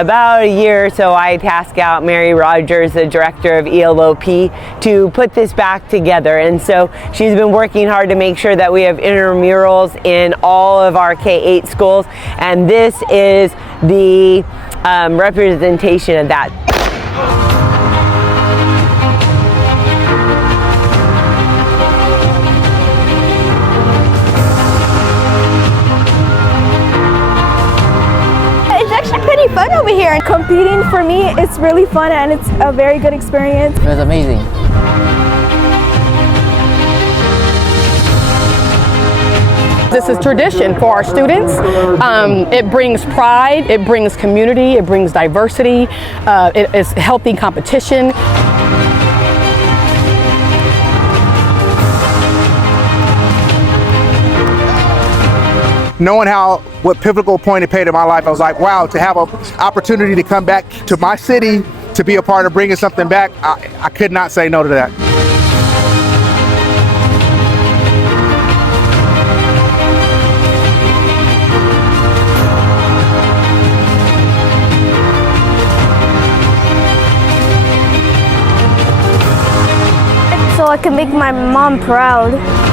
about a year or so, I tasked out Mary Rogers, the director of ELOP, to put this back together. And so she's been working hard to make sure that we have intramurals in all of our K-8 schools, and this is the representation of that. Pretty fun over here. Competing for me, it's really fun and it's a very good experience. It was amazing. This is tradition for our students. It brings pride, it brings community, it brings diversity, it is healthy competition. Knowing what pivotal point it played in my life, I was like, wow, to have an opportunity to come back to my city to be a part of bringing something back, I could not say no to that. So I can make my mom proud.